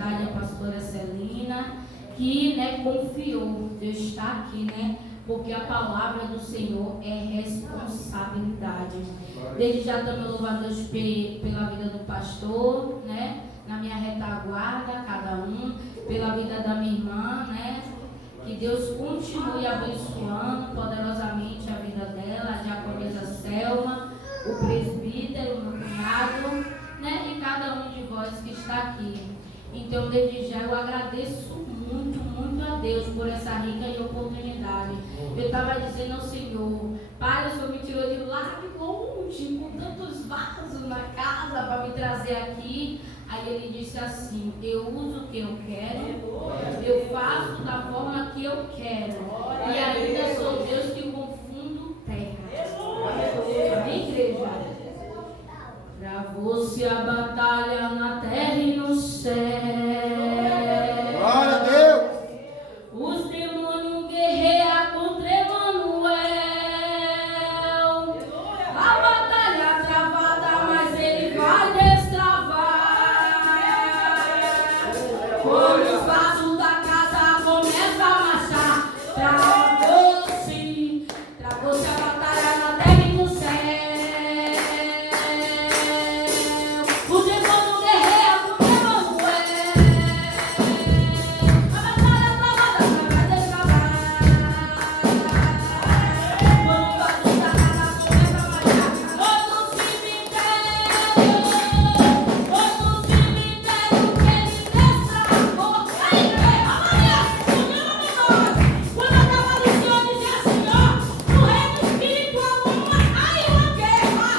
verdade, a pastora Celina, que, né, confiou. Deus está aqui, né? Porque a palavra do Senhor é responsabilidade. Desde já também louvo a Deus pela vida do pastor, né? Na minha retaguarda, cada um, pela vida da minha irmã, né? Que Deus continue abençoando poderosamente a vida dela, a diaconisa Selma, o presbítero, o meu cunhado, né? E cada um de vós que está aqui. Então, desde já eu agradeço muito, muito a Deus por essa rica oportunidade. Eu estava dizendo ao Senhor, Pai, o Senhor me tirou de lá de longe, com tantos vasos na casa para me trazer aqui. Aí Ele disse assim: eu uso o que eu quero, eu faço da forma que eu quero, e ainda sou Deus que confundo terra. Amém, igreja? Travou-se a batalha na terra e no céu. Glória a Deus. Os demônios guerreiam contra Emanuel. A batalha travada, mas ele vai destravar. Quando os vasos da casa começam a marchar, travou-se a batalha na terra e no céu. Os demônios guerreiam contra Emanuel. A batalha travada, mas vai destravar. Quando os vasos da casa começam a marchar, ou no cemitério que ele destravou. Aí vem, Maria, quando a cavalição dizia assim, ó, no reino espiritual, aí uma guerra,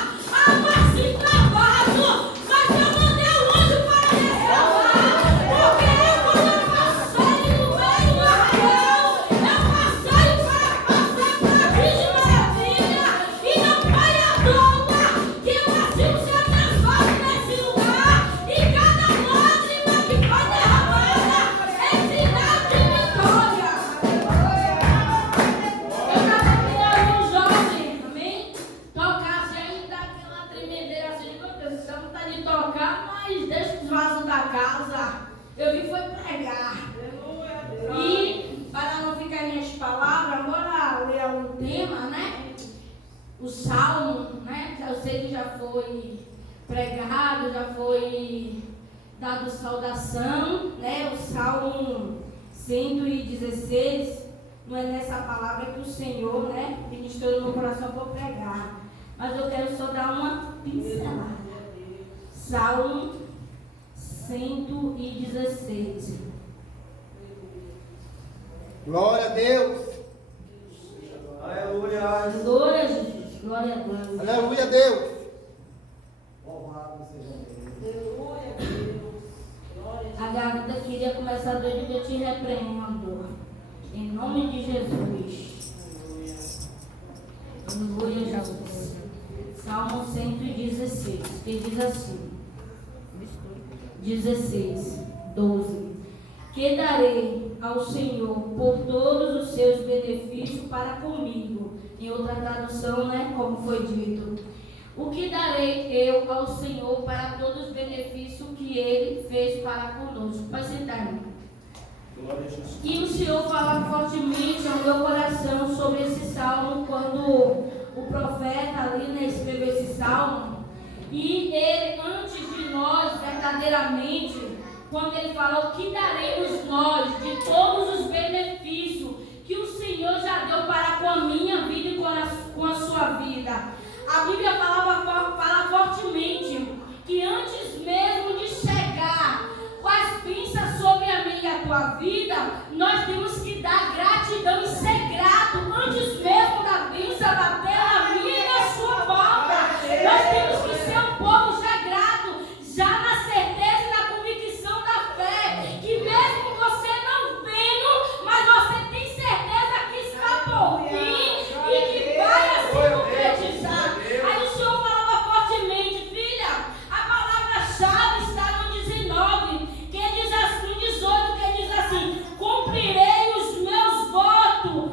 se travado, mas eu mandei o anjo para destravar, porque quando eu passei no meio do arraial, eu passei para a Virgem Maravilha, e não foi à toa que eu nasci os seus transformos nesse lugar, e cada lágrima que foi derramada é sinal de vitória. Eu estava criando um jovem, amém? Tocasse ainda aquela tremedeira assim, meu Deus, você não está de tocar, mas deixa os vasos da casa. Eu vim foi pregar. E, para não ficar minhas palavras, bora ler algum tema, né? O Salmo, né? Eu sei que já foi pregado, já foi dado saudação, né? O Salmo 116, não é nessa palavra que o Senhor, né, ministrou no meu coração para pregar. Mas eu quero só dar uma pincelada. Salmo 116. Glória a Deus. Aleluia. Glória a Jesus, glória a Deus. Aleluia a Deus. Louvado seja Deus. A garganta queria começar a doer, eu te repreendo. Em nome de Jesus. Aleluia, Jesus. Salmo 116, que diz assim: 16, 12. Que darei ao Senhor por todos os seus benefícios para comigo. Em outra tradução, né, como foi dito. O que darei eu ao Senhor para todos os benefícios que Ele fez para conosco? Vai sentar, irmão. Glória a Jesus. E o Senhor fala fortemente ao meu coração sobre esse salmo, quando o profeta ali, né, escreveu esse salmo. E ele, antes de nós, verdadeiramente, quando ele fala o que daremos nós de todos os benefícios que o Senhor já deu para com a minha vida e com a sua vida. A Bíblia fala fortemente que antes mesmo de chegar com as bênçãos sobre a minha e a tua vida, nós temos que dar gratidão e ser grato antes mesmo da bênção bater na minha e na sua porta. Nós temos que ser um povo já grato, já na certeza e na convicção da fé, que mesmo você não vendo, mas você tem certeza que está por vir e que vai assim concretizar. Aí o Senhor falava fortemente, filha, a palavra-chave está no 19, que diz assim, 18, que diz assim: cumprirei os meus votos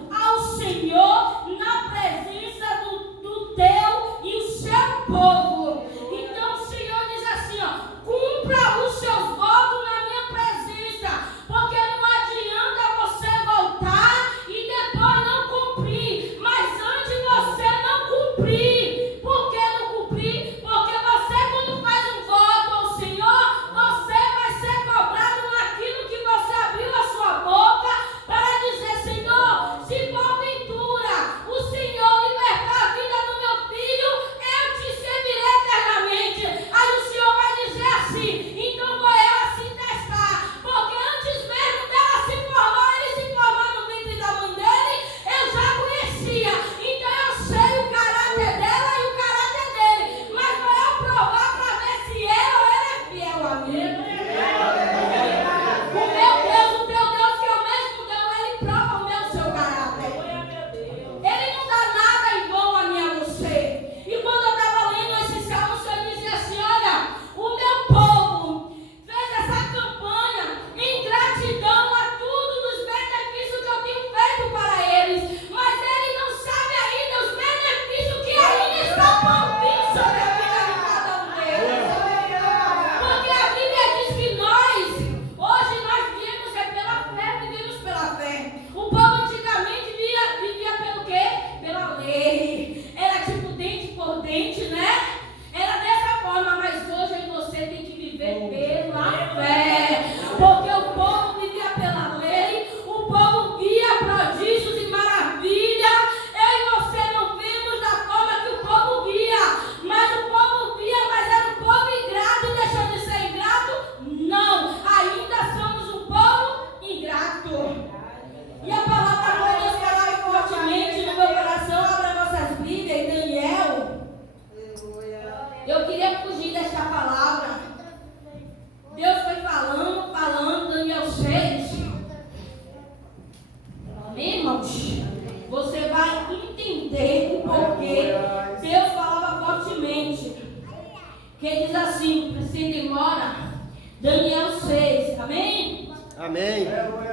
Daniel 6, amém? Amém.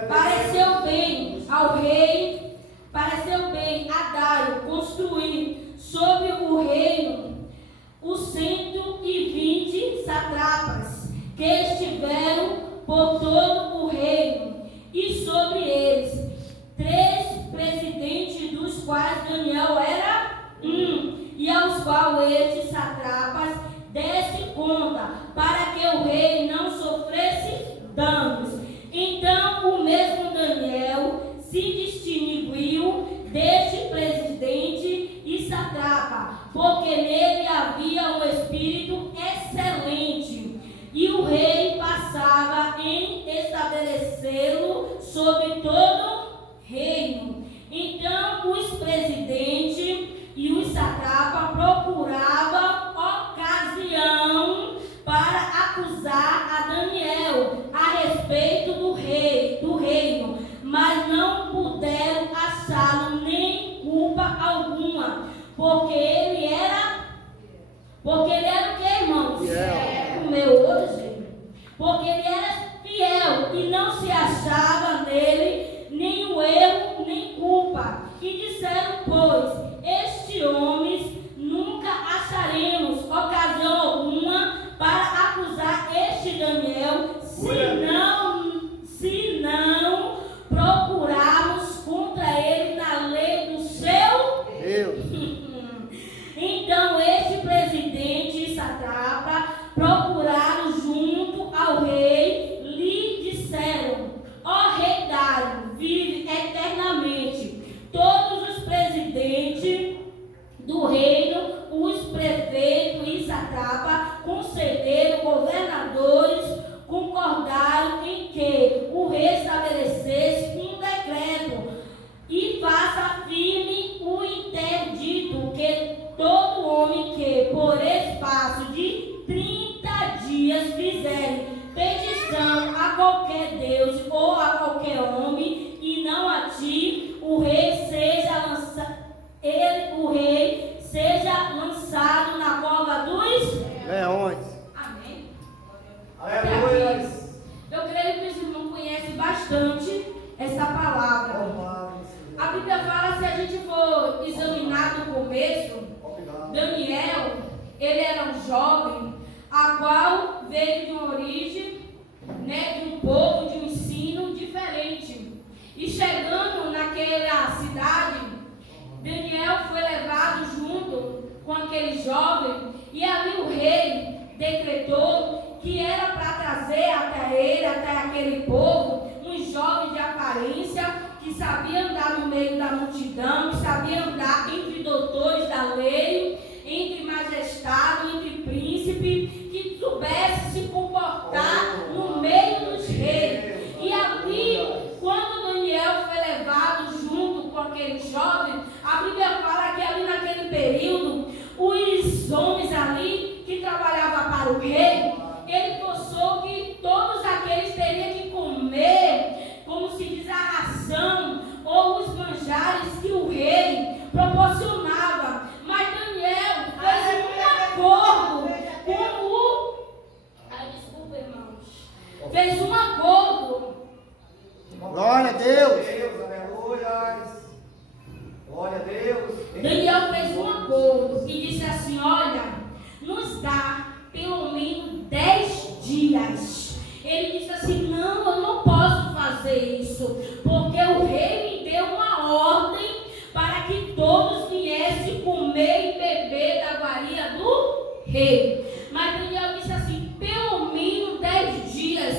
Pareceu bem ao rei, pareceu bem a Dário construir sobre o reino os 120 satrapas que estiveram por todo o reino, e sobre eles 3 presidentes, dos quais Daniel era um, e aos quais estes satrapas desse conta, para que o rei não sofresse danos. Então o mesmo Daniel se distinguiu deste presidente e satrapa, porque nele havia um espírito excelente, e o rei passava em estabelecê-lo sobre todo o reino. Então os presidentes e os satrapas procuravam ocasião para acusar a Daniel a respeito do reino, mas não puderam achá-lo nem culpa alguma, porque ele era o que, irmãos? O meu hoje. Porque ele era fiel e não se achava nele nenhum erro nem culpa. E disseram, pois, este homem nunca acharemos ocasião alguma para acusar este Daniel, se não procurarmos contra ele na lei do seu Deus. Então este presidente e satrapa procuraram junto ao rei, lhe disseram, ó rei Dário, vive eternamente. Todos os presidentes do reino, os prefeitos e satrapa, conselheiros, governadores, concordaram em que o rei estabelecesse um decreto e faça firme o interdito que todo homem que, por espaço de 30 dias, fizerem petição a qualquer Deus ou a qualquer homem, e não a ti, o rei seja lançado na cova dos Leões. Amém. Aleluia. Eu creio que os irmãos conhecem bastante essa palavra. A Bíblia fala, se a gente for examinar no começo, Daniel, ele era um jovem, a qual veio de uma origem, de um povo, de um ensino diferente. E chegando naquela cidade, Daniel foi levado junto com aquele jovem, e ali o rei decretou que era para trazer até ele, até aquele povo, um jovem de aparência, que sabia andar no meio da multidão, que sabia andar entre doutores da lei, entre majestade, entre príncipe, que soubesse se comportar no meio dos reis. E ali, quando Daniel foi levado junto com aquele jovem, a Bíblia fala que ali naquele período, os homens ali que trabalhavam para o rei, ele forçou que todos aqueles teriam que comer, como se diz, a ração ou os manjares que o rei proporcionava. Mas Daniel fez um acordo com o... desculpa, irmãos. Fez um acordo. Glória a Deus. Aleluia. Glória a Deus. Daniel fez um acordo e disse assim, olha, nos dá pelo menos 10 dias. Ele disse assim, não, eu não posso fazer isso, porque o rei me deu uma ordem para que todos viessem comer e beber da iguaria do rei. Mas Daniel disse assim, pelo menos 10 dias,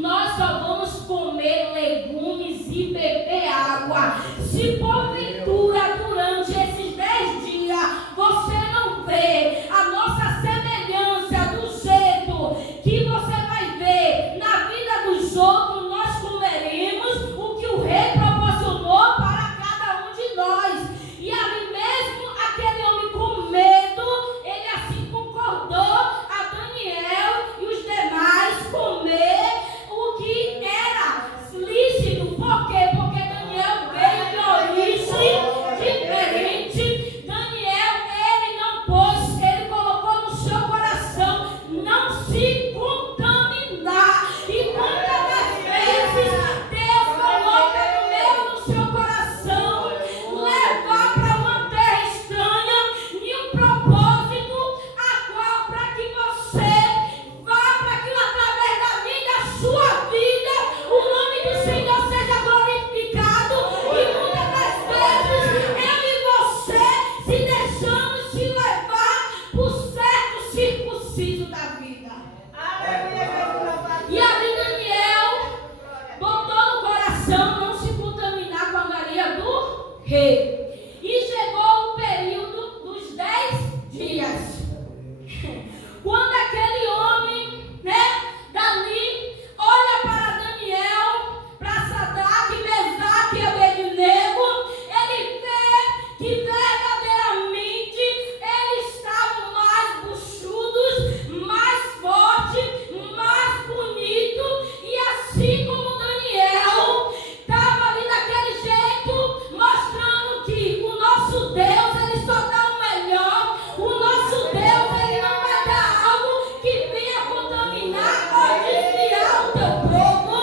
nós só vamos comer legumes e beber água. Se porventura durante esses 10 dias você não vê a nossa semelhança do jeito que você vai ver na vida dos outros, nós comeremos o que o rei proporcionou para cada um de nós. E ali mesmo aquele homem com medo, ele assim concordou. rei. E chegou o período dos 10 dias. Quando aquele homem, dali, olha para Daniel, para Sadraque, Mesaque e Abednego, ele vê que verdadeiramente eles estavam mais buchudos, mais fortes, mais bonitos, e assim como Daniel estava ali daquele jeito, mostrando que o nosso Deus, ele só dá o melhor, o nosso Deus, ele não vai dar algo que venha contaminar ou desviar o teu povo.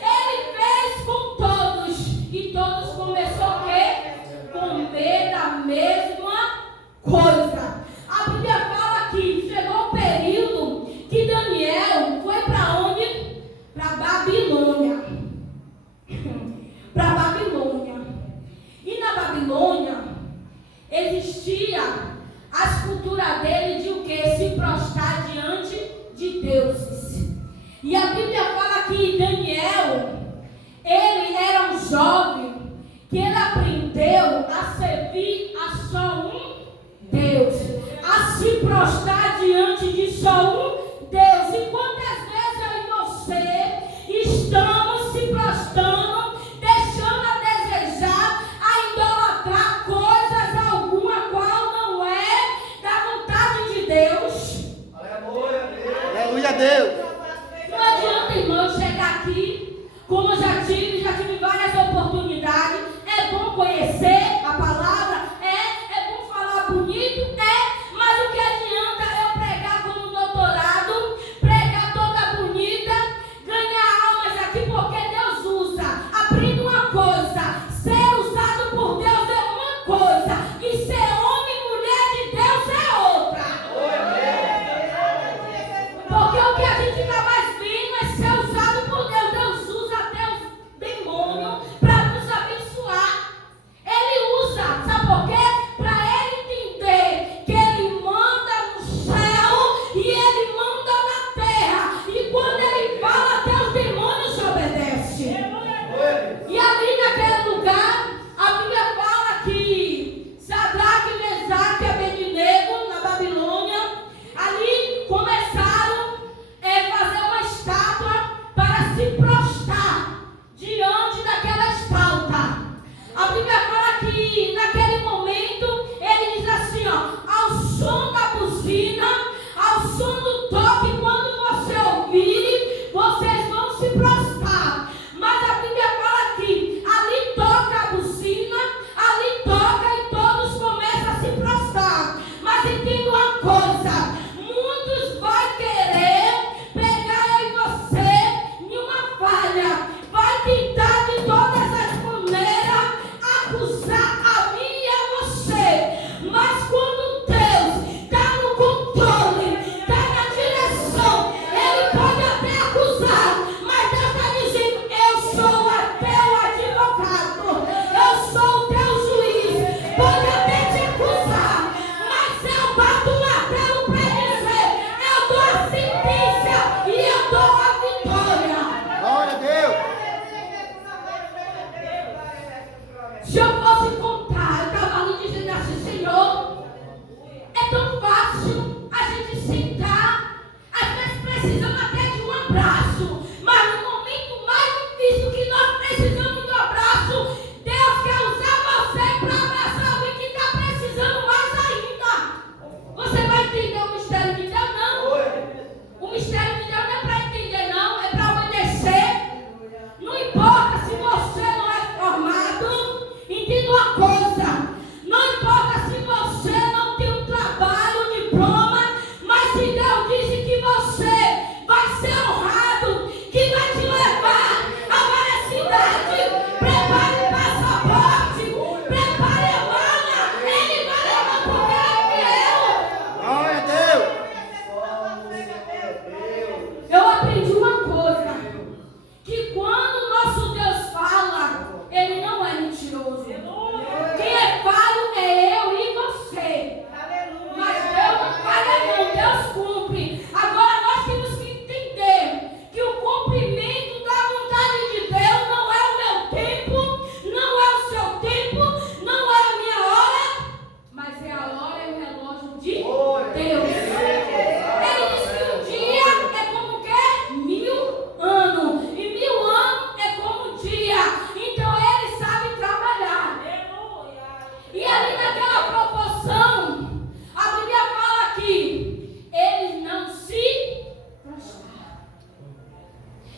Ele fez com todos, e todos começaram o quê? Comer da mesma coisa. A Bíblia fala que chegou um período que Daniel foi para onde? Para Babilônia. Para Babilônia. E na Babilônia existia a escultura dele de o que? Se prostrar diante de deuses. E a Bíblia fala que Daniel, ele era um jovem que ele aprendeu a servir a só um Deus, a se prostrar diante de só um Deus. E quantas vezes eu e você estamos se prostrando, deixando a desejar, a idolatrar coisas alguma qual não é da vontade de Deus? Aleluia, Deus. Aleluia a Deus. Não adianta, irmão, eu chegar aqui, como eu já tive várias oportunidades. É bom conhecer a palavra, é bom falar bonito, mas o que adianta eu pregar como doutorado, pregar toda bonita, ganhar almas aqui, porque Deus usa. Aprenda uma coisa: ser usado por Deus é uma coisa, e ser homem e mulher de Deus é outra. Porque o que a gente está mais vendo é ser usado por Deus. Deus usa até os demônios para nos abençoar. Ele usa, sabe por quê? Para ele entender que ele manda no céu e ele manda na terra. E quando ele fala, até os demônios obedecem. E ali naquele lugar, a Bíblia fala que Sadraque, Mesaque e Abednego, na Babilônia, ali começaram a fazer uma estátua para se prostrar diante daquela estátua. A Bíblia fala que naquele momento ele diz assim, ao som da buzina, ao som do toque, quando você ouvir, vocês vão se prostrar. Mas a Bíblia fala que ali toca a buzina, ali toca e todos começam a se prostrar. Mas entenda uma coisa: muitos vão querer pegar eu e você em uma falha.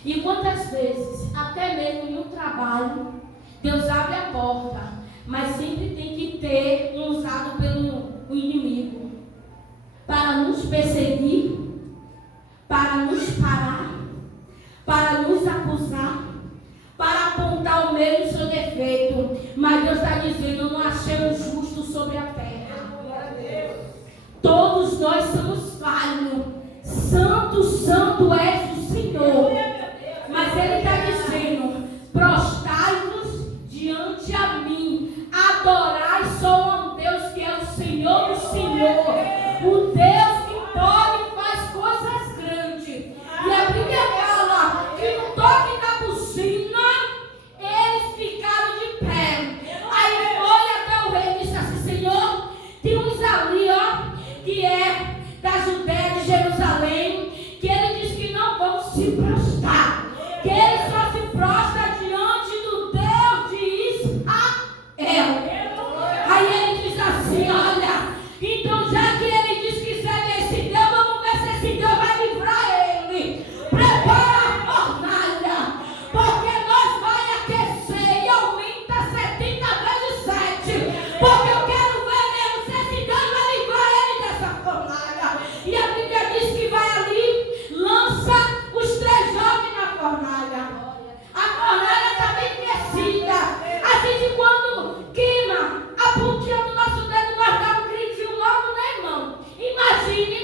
E quantas vezes, até mesmo no trabalho, Deus abre a porta, mas sempre tem que ter um usado pelo inimigo para nos perseguir, para nos parar, para nos acusar, para apontar o meio do seu defeito. Mas Deus está dizendo: eu não achei um justo sobre a terra. Todos nós somos falhos. Santo, santo és o Senhor. Mas Ele está dizendo: prostrai-vos diante a mim, adorai só um Deus que é o Senhor do Senhor, o Deus que pode e faz coisas grandes. E a Bíblia fala que no toque da buzina eles ficaram de pé. Aí foi até o rei e disse assim: Senhor, tem uns ali, ó, que é da Judéia, de Jerusalém, que ele diz que não vão se prostrar, que ele só se prostra diante do Deus de Israel. Aí ele diz assim: olha, então já que ele diz que serve esse Deus, vamos ver se esse Deus vai livrar ele. Prepara a fornalha, porque nós vai aquecer e aumenta 70 vezes 7, porque eu quero ver mesmo se esse Deus vai livrar ele dessa fornalha. E a Bíblia diz que vai ali, lança os 3 jovens na fornalha. A fornalha está bem aquecida. A gente, quando queima a pontinha do nosso dedo, nós dá um gritinho logo, né, irmão? Imagine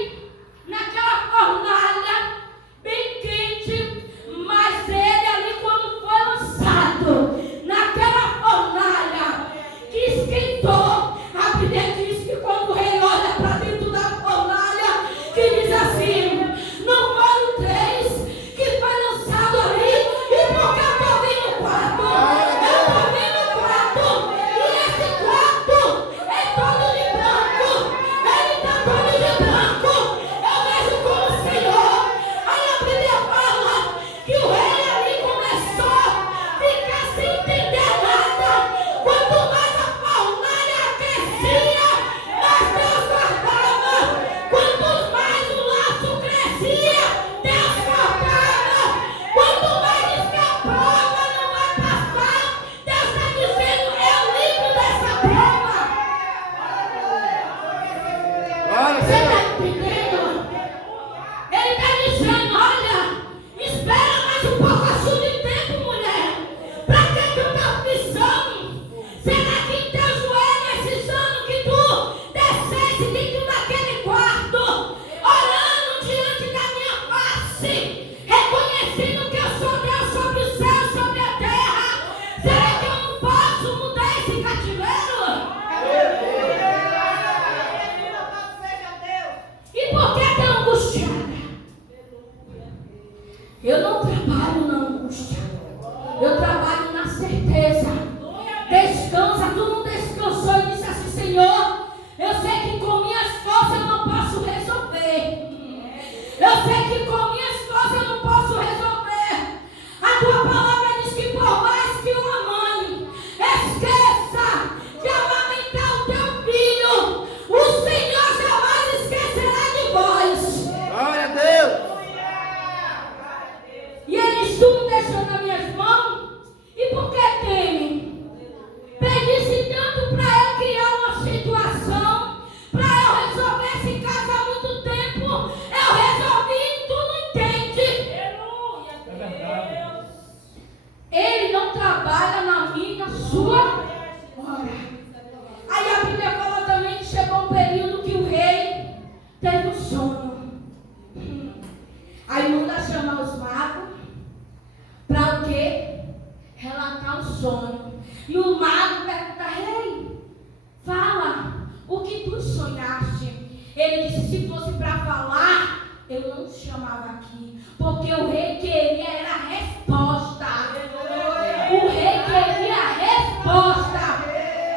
naquela fornalha bem quente, mas ele ali, quando foi lançado naquela fornalha que esquentou, a Bíblia diz que quando o rei olha para dentro da fornalha, que diz assim: não foram 3 que foi lançado ali, e porque eu estou vendo o quarto, eu estou vendo o quarto, e esse quarto é todo de branco, ele está todo de branco, eu vejo como o Senhor. Aí a Bíblia fala que o rei ali começou a ficar sem entender nada. Quanto mais a fornalha aquecia, mais Deus guardava. Quanto mais o laço crescia, Deus cortava. Quanto mais diz que a prova não vai passar, Deus está dizendo: eu livro dessa prova. Glória a Você Deus. está entendendo? Ele está dizendo: olha, espera mais um pouco a chuva de tempo, mulher. Para que tanta aflição? Será que em teu joelho esses anos que tu descesse dentro daquele quarto, orando diante da minha face, reconhecendo que eu sou Deus sobre o céu e sobre a terra, será que eu não posso mudar esse cativeiro? E por que tão angustiada? Eu não trabalho na angústia, eu trabalho na certeza. Descansa, tu não descansou e disse assim: Senhor, eu sei que com minhas forças eu não posso resolver. Eu sei que com minhas forças eu não posso resolver. A tua palavra diz que por mais que uma mãe esqueça de amamentar o teu filho, o Senhor jamais esquecerá de vós. Glória a Deus. E eles tudo deixou nas minhas mãos. E por que teme? Pedisse tanto para eu criar uma situação, para eu resolver esse caso há muito tempo. Eu resolvi e tu não entende. Ele não trabalha na minha, na sua hora. Aí a Bíblia fala também que chegou um período que o rei teve um sonho. Aí manda chamar os magos para o quê? Relatar o sonho. E o mago pergunta: rei, fala, o que tu sonhaste? Ele disse: se fosse para falar, eu não te chamava aqui, porque o rei queria era a resposta. O rei queria a resposta.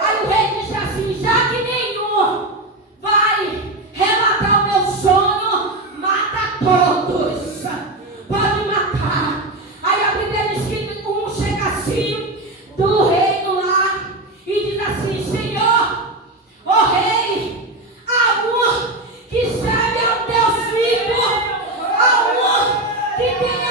Aí o rei disse assim: já que nenhum vai relatar o meu sonho, mata todos. Pode matar. Aí a Bíblia diz que um chega assim do reino lá e diz assim: Senhor, ó rei, há um que serve ao Deus vivo, há um que tem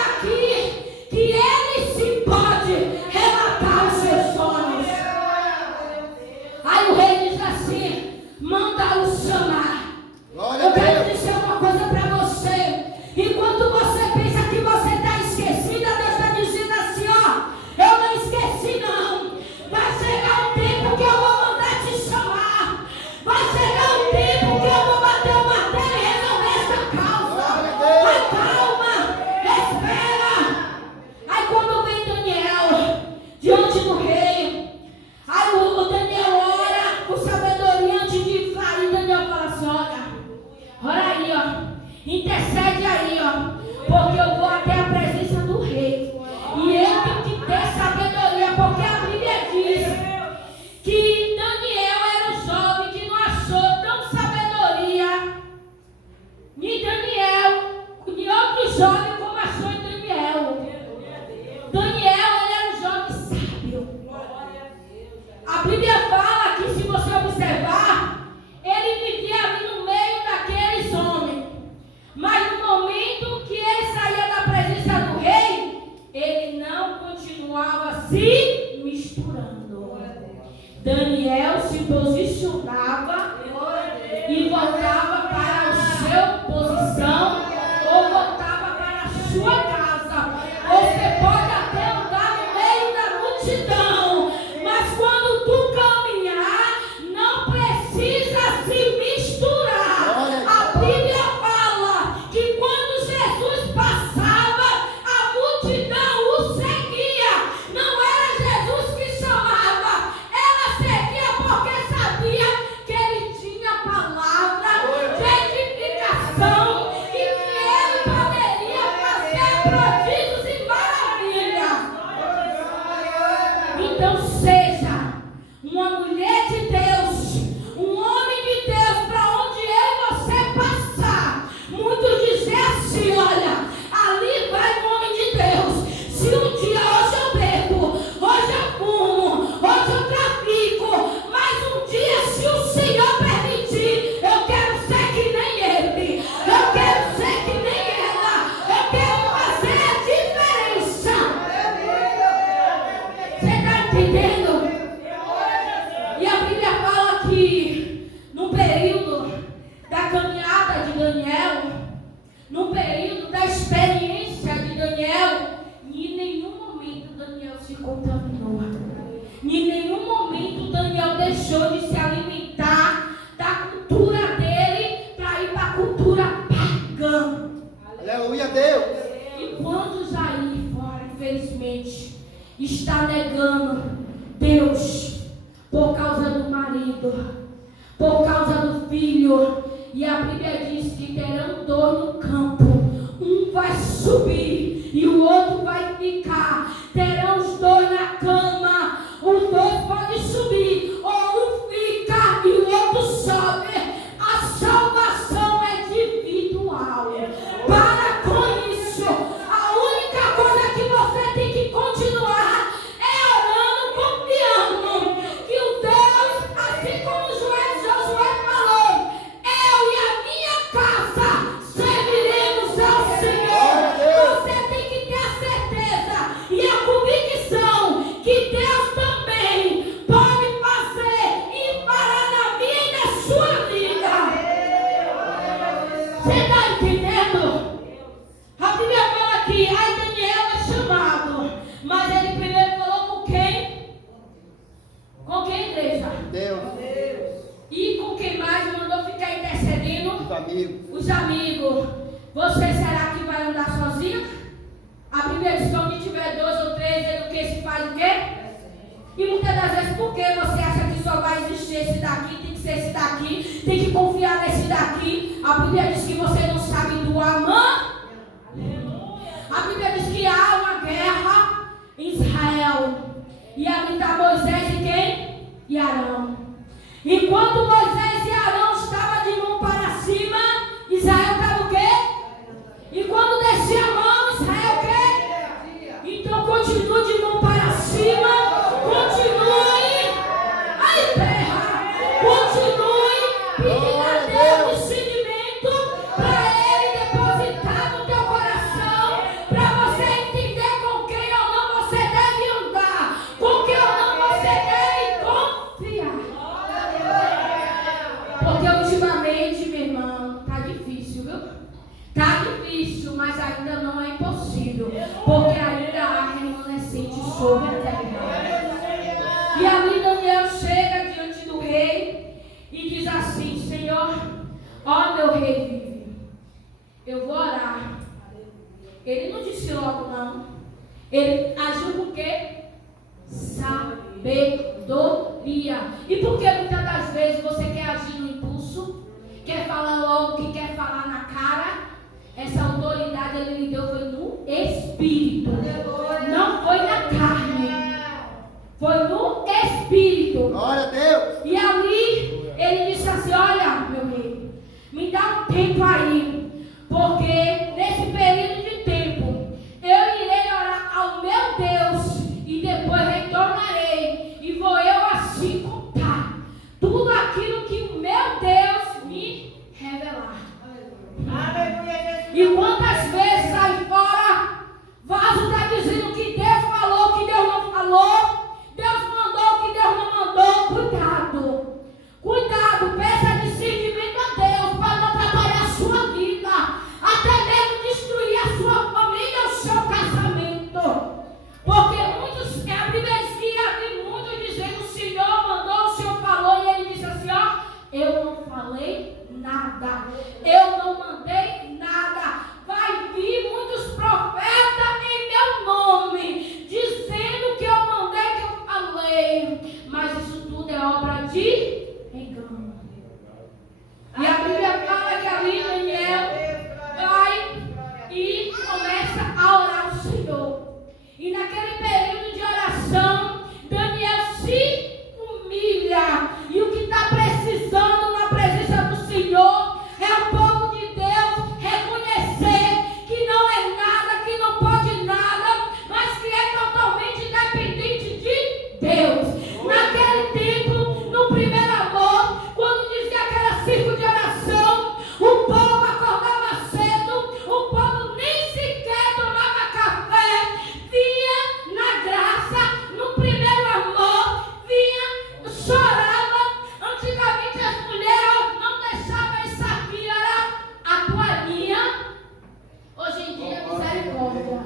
se misturando. Daniel se posicionava e voltava para a sua posição ou voltava para a sua casa. Você pode até andar no meio da multidão, mas quando tu caminhar, não precisa se misturar. A Bíblia fala que quando Jesus passava, a multidão o seguia. Não era Jesus que chamava, ela seguia porque sabia que ele tinha palavra de edificação e que ele poderia fazer prodígios e maravilhas. Então seja uma mulher de Deus, um homem de Deus, para onde eu e você passar. Muitos dizem assim: olha, ali vai um homem de Deus. Se um dia hoje eu bebo, hoje eu fumo, hoje eu trafico, mas um dia, se o Senhor permitir, eu quero ser que nem ele, eu quero ser que nem ela, eu quero fazer a diferença. Você está entendendo? E a Bíblia fala que no período da caminhada de Daniel, no período da experiência de Daniel, em nenhum momento Daniel se contaminou. Em nenhum momento Daniel deixou de se alimentar da cultura dele para ir para a cultura pagã. Aleluia a Deus. E quantos aí fora, infelizmente, está negando Deus por causa do marido, por causa do filho? E a Bíblia diz que terão dor no campo. Um vai subir e o outro vai ficar. Terão os dois na cama. Os dois podem subir, ou um fica e o outro sobe. A salvação é individual. Para com isso. A única coisa que você tem que continuar é orando, confiando que o Deus, assim como Josué falou, eu e a minha casa serviremos ao Senhor. Você tem que ter a certeza e a convicção que Deus também pode fazer e parar na minha e na sua vida. Você está entendendo? A Bíblia fala que aí Daniel é chamado, mas ele primeiro falou com quem? Com quem, igreja? Deus. E com quem mais mandou ficar intercedendo? Os amigos. Os amigos. Você será que vai andar sozinho? A Bíblia diz que onde tiver 2 ou 3, ele o que se faz o quê? E muitas das vezes, por que você acha que só vai existir esse daqui, tem que ser esse daqui, tem que confiar nesse daqui? A Bíblia diz que você não sabe do amanhã. A Bíblia diz que há uma guerra em Israel. E ali está Moisés e quem? E Arão. Enquanto Moisés e Arão estavam de mão para cima, Israel estava o quê? E quando descia a mão, Israel o quê? Então continue de mão para cima. Continue. Aí terra. Continue pedindo a Deus discernimento para Ele depositar no teu coração, para você entender com quem ou não você deve andar, com quem ou não você deve confiar. Porque ultimamente, meu irmão, tá difícil, viu? Tá difícil, mas ainda não é impossível, porque ainda há remanescente sobre a terra. E ali Daniel chega diante do rei e diz assim: Senhor, ó meu rei vive, eu vou orar. Ele não disse logo não. Ele agiu com o quê? Sabedoria. E por que muitas das vezes você quer agir no impulso? Quer falar logo o que quer falar na cara? Essa autoridade ele lhe deu foi no Espírito. Não foi na carne. Foi no Espírito. Glória a Deus. E ali ele disse assim: olha, meu rei, me dá um tempo aí, porque nesse período de tempo eu irei orar ao meu Deus e depois retornarei e vou eu assim contar tudo aquilo que o meu Deus me revelar. E quantas vezes aí fora vaso está dizendo que Deus falou, que Deus não falou, E naquele período de oração, Daniel se humilha. E o que está precisando na presença do Senhor é o povo de Deus reconhecer que não é nada, que não pode nada, mas que é totalmente dependente de Deus. Naquele tempo, no primeiro amor, quando dizia aquela círculo de oração, o povo acordava cedo, o povo nem sequer tomava café, via na graça, no primeiro amor, via, chorava. Antigamente as mulheres não deixavam isso aqui, era a toalhinha. Hoje em dia, misericórdia.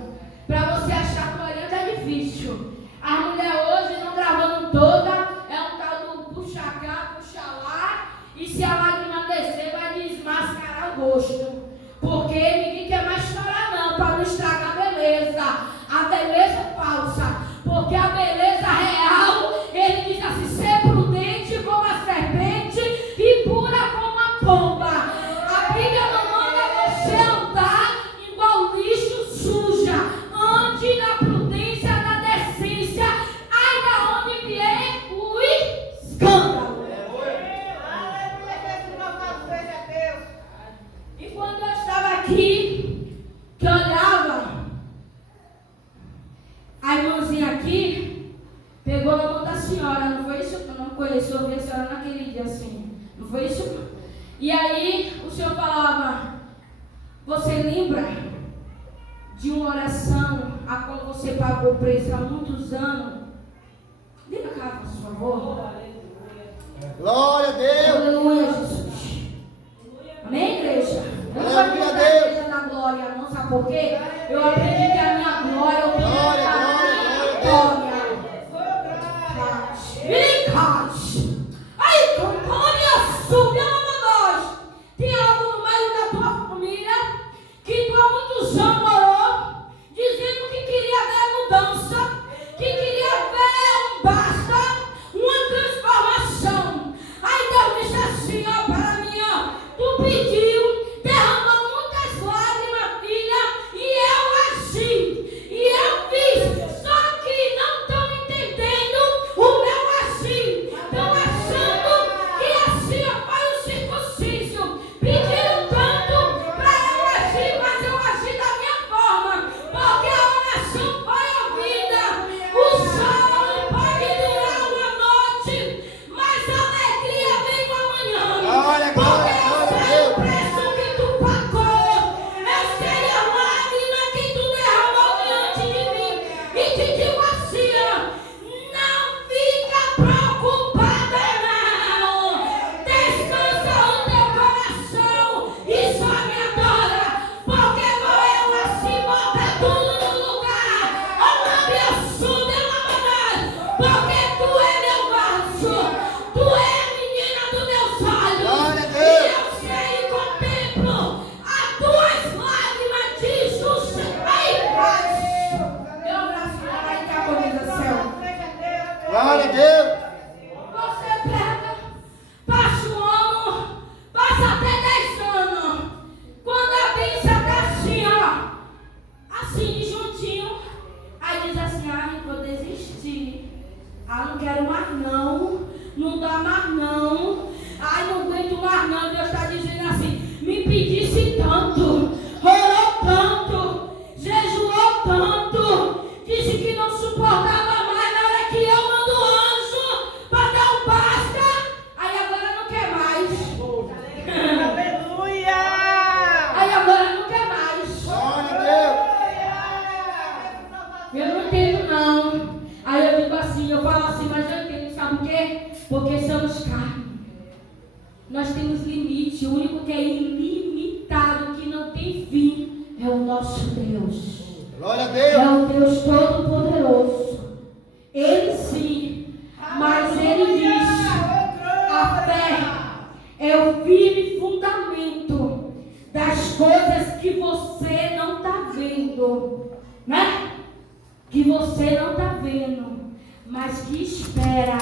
Para você achar a toalhinha tá difícil. A mulher hoje não gravando toda, é um tal do puxa cá, puxa lá, e se a lágrima descer, vai desmascarar o rosto. Porque ninguém quer mais chorar não, para não estragar a beleza. A beleza é falsa, porque a beleza real, ele diz assim, ser prudente como a serpente e pura como a pomba. A Bíblia não manda você andar igual lixo suja. Ande na prudência, na decência. Ai da onde vier o escândalo. E quando eu estava aqui, que olhava, a irmãzinha aqui pegou na mão da senhora, não foi isso? Eu não conheço, eu vi a senhora naquele dia assim, não foi isso? E aí o senhor falava, você lembra de uma oração a qual você pagou preço há muitos anos? Vem cá, por favor. Glória a Deus. Aleluia, Jesus. Amém, igreja? Eu não vou Glória a pedir da Deus. igreja da glória, não, sabe por quê? Eu aprendi que a minha glória, eu tenho Glória, a glória, minha glória. Vicas. Aí, glória sua, nós. Tem algo no meio da tua família que tu há muitos anos orou, dizendo que queria ver mudança, que queria ver um basta, uma transformação. Aí Deus disse assim, ó, para mim, ó, tu pediu, derramou muitas lágrimas, filha, e eu agi, e eu fiz, só que não estão entendendo o meu agir, estão achando que assim ó, foi o circuncísio, pediram tanto para eu agir, mas eu agi da minha forma, porque a oração foi ouvida. O sol não pode durar uma noite, mas a alegria vem no amanhã. Glória, glória, Porque eu glória a sei o Deus. preço que tu pagou, eu sei a lágrima que tu derramou diante de mim. E te digo assim, ó, não fica preocupada não. Descansa o teu coração e só me adora, porque vou eu assim botar tudo no lugar. Oh, me assume, porque tu é meu vaso, tu é a menina dos meus olhos. Glória a E Deus. eu sei e contemplo as tuas lágrimas, diz o Senhor. Ai, Pai. Dê um abraço para lá e harmonização. Glória a Deus. Você pega, passa um ano, passa até 10 anos. Quando a bênção está assim, ó, assim de juntinho, aí diz assim, ai, vou desistir. Ah, não quero mais não, não dá mais não. Ai, não aguento mais não. Deus está dizendo assim, me pedisse tanto, orou tanto, jejuou tanto, disse que não suportava mais na hora que eu mando o anjo para dar um basta. Aí agora não quer mais. Aleluia! Aí agora não quer mais. Glória a Deus. Eu não entendo não. Aí eu digo assim, eu falo assim, mas eu entendo, sabe por quê? Porque somos carne. Nós temos limite, o único que é ilimitado, que não tem fim, é o nosso Deus. Glória a É Deus. o Deus Todo-Poderoso. Ele sim, mas ele diz, a fé é o firme fundamento das coisas que você não está vendo, né? Que você não está vendo, mas que espera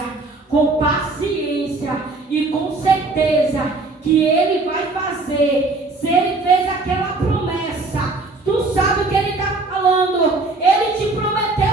com paciência e com certeza que ele vai fazer. Se ele fez aquela promessa, tu sabe o que ele está falando. Ele te prometeu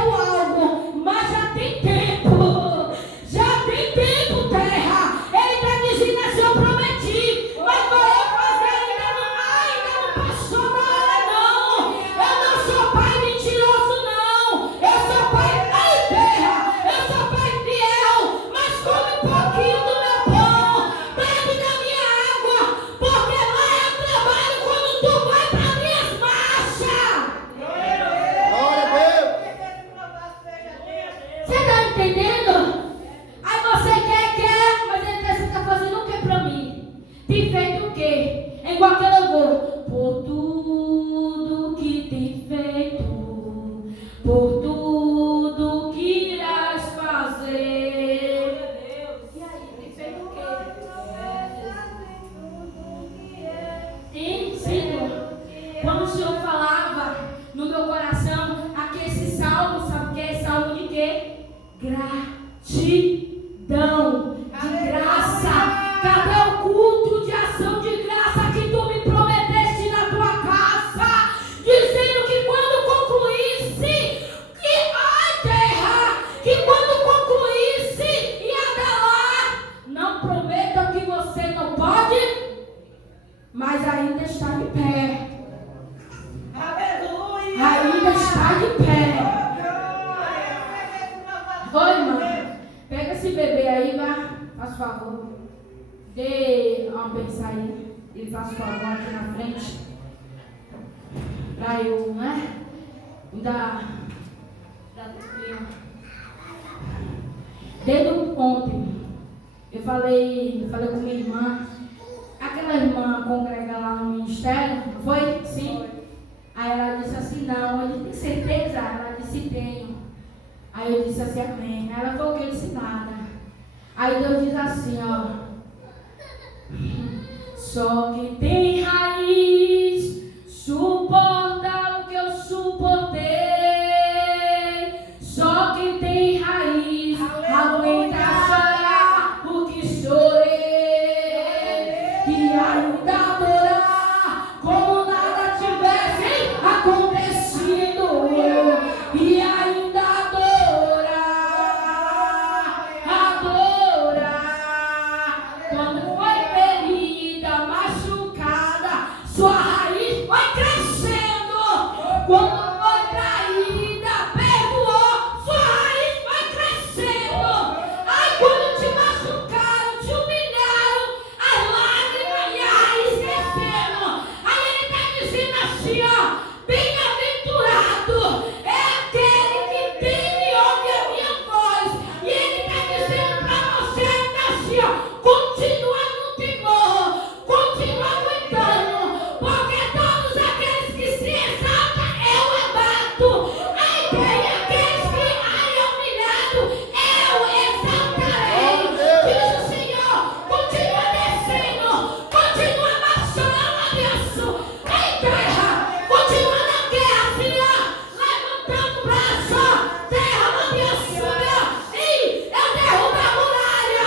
entendendo? Aí você quer, mas ele você está fazendo o que para mim? Tem feito o quê? É igual aquele louvor. Por tudo que tem feito, por tudo que irás fazer. E aí, tem feito o quê? Ensino. Quando o Senhor falava no meu coração, aqui esse salmo, sabe o que é? Salmo de quê? Gratidão, de graça. Cadê o culto de ação de graça que tu me prometeste na tua casa? Dizendo que quando concluísse, que quando concluísse, ia dar lá. Não prometo que você não pode, mas ainda está de pé. Aleluia! Ainda está de pé. Oi, irmão. Pega esse bebê aí, vai. Faz favor. Dê uma benção aí. E faz favor aqui na frente. Pra eu, né? Da Desde ontem, eu falei com minha irmã. Aquela irmã congrega lá no ministério, não foi? Sim. Aí ela disse assim, não. Eu disse, tem certeza? Ela disse, tenho. Aí eu disse assim, amém. Ela falou que eu disse nada. Aí Deus diz assim, ó. Só quem tem raiz suporta o que eu suportei. Só quem tem raiz aguenta